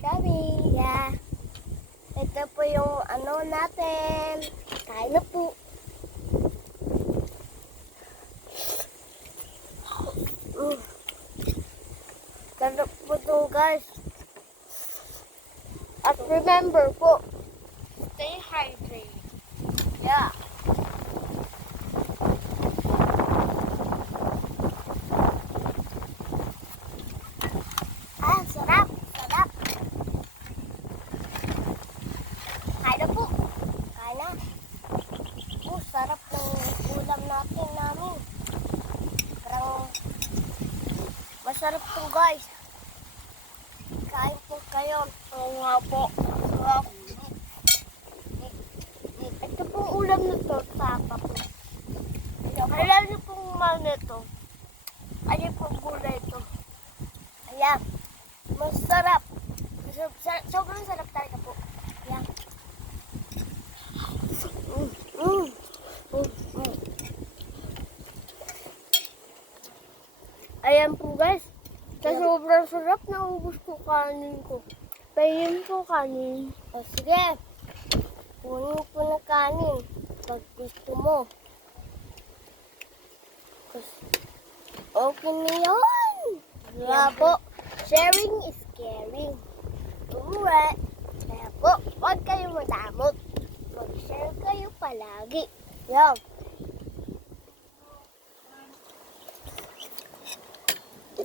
Kami, yeah. Ito po yung ano natin. Kain na po. Sarap po to, guys. At remember po, stay hydrated. Yeah. Ah, sarap. Sarap. Kain na po. Kain na. Oh, sarap ng ulam namin. Parang masarap to, guys. Kain po kayo. Oo nga po. Sarap. Ito pong ulam na to, tapa po. Alam niyo pong mahal nito. Ano pong gulay ito? Ayan. Masarap. Sobrang sarap talaga po. Ayan. Ayan po, guys. Sa sobrang sarap, naubos ko kanin ko. Pahingin ko kanin. O sige. Punin po na kanin. Pag gusto mo. Okay na yun. Kaya po, sharing is caring. Alright. Kaya po, huwag kayong madamot. Mag-share kayo palagi. Yan.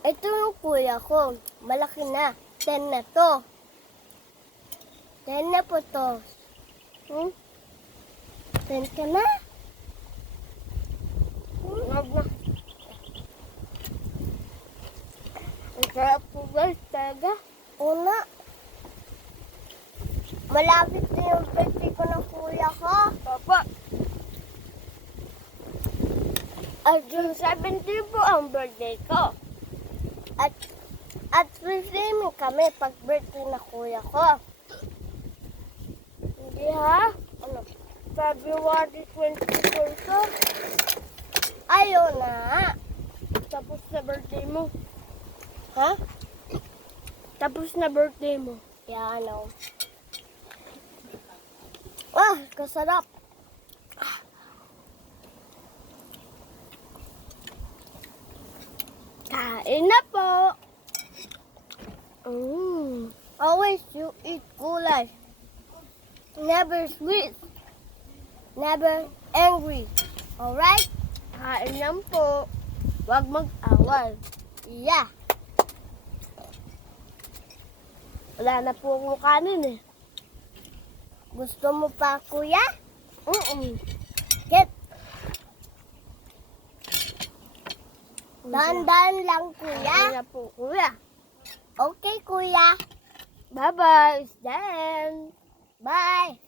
Ito yung kuya ko. Malaki na. 10 na to. 10 na po to. 10 ka na? Huwag na. Ang sarap po, guys, talaga. Una. Malapit na yung birthday ko ng kuya ko. Papa. At June 17 po ang birthday ko. At pre-flaming kami pag birthday na kuya ko. Hindi ha? Ano? February 24 ko. Ayaw na. Tapos na birthday mo. Ha? Tapos na birthday mo. Kaya ano. Ah, kasarap. Kain na po. Always you eat gulay. Never sweet. Never angry. Alright? Kain lang po. Huwag mag-awal. Yeah. Wala na po akong kanin eh. Gusto mo pa, kuya? Get. Dahan-dahan lang, kuya. Wala na po, kuya. Okay, kuya. Bye-bye. It's done. Bye.